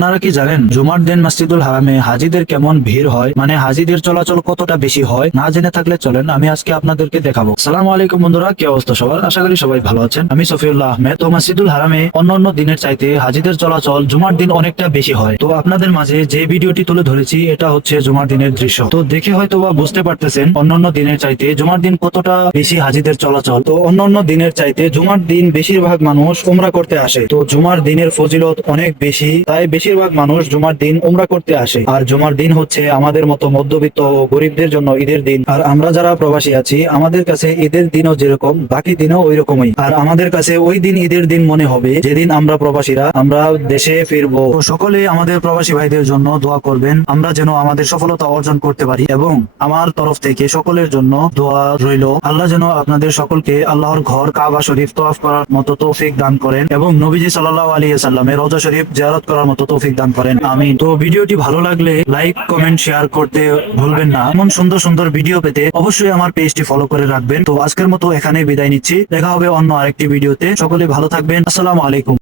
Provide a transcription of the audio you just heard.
আপনারা কি জানেন জুমার দিন মসজিদুল হারামে হাজিদের কেমন ভিড় হয়, মানে হাজিদের চলাচল কতটা বেশি হয়? না জেনে থাকলে চলেন আমি আজকে আপনাদেরকে দেখাবো। আসসালামু আলাইকুম বন্ধুরা, কি অবস্থা সবার? আশা করি সবাই ভালো আছেন। আমি সফিউল্লাহ আহমেদ। তো মসজিদুল হারামে অন্যান্য দিনের চাইতে হাজিদের চলাচল জুমার দিন অনেকটা বেশি হয়। তো আপনাদের মাঝে যে ভিডিওটি তুলে ধরেছি এটা হচ্ছে জুমার দিনের দৃশ্য। তো দেখে হয়তো বা বুঝতে পারতেছেন অন্যান্য দিনের চাইতে জুমার দিন কতটা বেশি হাজিদের চলাচল। তো অন্যান্য দিনের চাইতে জুমার দিন বেশিরভাগ মানুষ উমরা করতে আসে। তো জুমার দিনের ফজিলত অনেক বেশি, তাই বেশিরভাগ মানুষ জুমার দিন উমরা করতে আসে। আর জুমার দিন হচ্ছে আমাদের মতো মধ্যবিত্ত ও গরিবদের জন্য ঈদের দিন। আর আমরা যারা প্রবাসী আছি আমাদের কাছে ঈদের দিনও যেরকম বাকি দিনও ওই রকমই। আর আমাদের কাছে ওই দিন ঈদের দিন মনে হবে যেদিন আমরা প্রবাসীরা আমরা দেশে ফিরবো। তো সকলে আমাদের প্রবাসী ভাইদের জন্য দোয়া করবেন, আমরা যেন আমাদের সফলতা অর্জন করতে পারি। এবং আমার তরফ থেকে সকলের জন্য দোয়া রইল, আল্লাহ যেন আপনাদের সকলকে আল্লাহর ঘর কাবা শরীফ তওয়াফ করার মতো তৌফিক দান করেন এবং নবীজি সাল্লাল্লাহু আলাইহি ওয়াসাল্লামের রওজা শরীফ জিয়ারত করার মতো তৌফিক দান করেন, আমিন। তো ভিডিওটি ভালো লাগলে লাইক কমেন্ট শেয়ার করতে ভুলবেন না। এমন সুন্দর সুন্দর ভিডিও পেতে অবশ্যই আমার পেজটি ফলো করে রাখবেন। তো আজকের মতো এখানেই বিদায় নিচ্ছি, দেখা হবে অন্য আরেকটি ভিডিওতে। সকলে ভালো থাকবেন। আসসালামু আলাইকুম।